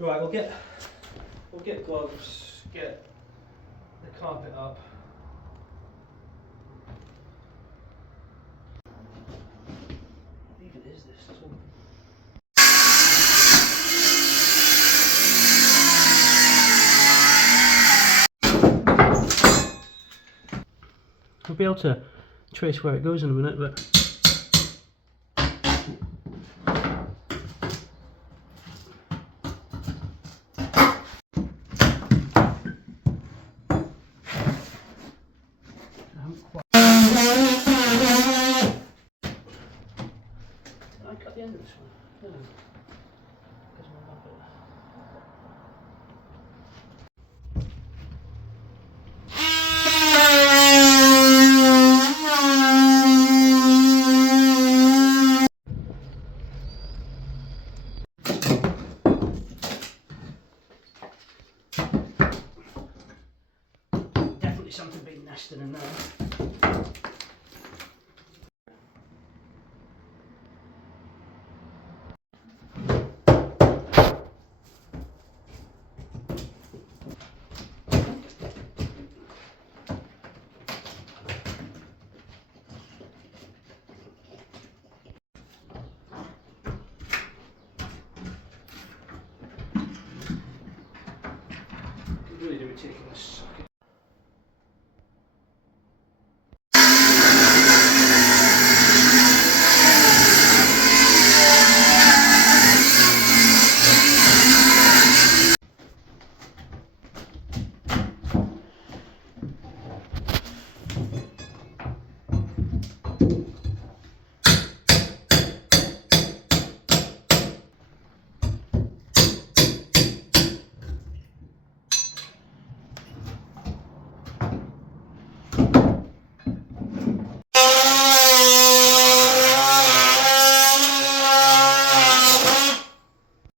Right, we'll get gloves, get the carpet up. What even is this? I'll be able to trace where it goes in a minute, but I cut the end of this one. No. Definitely something been nested in there.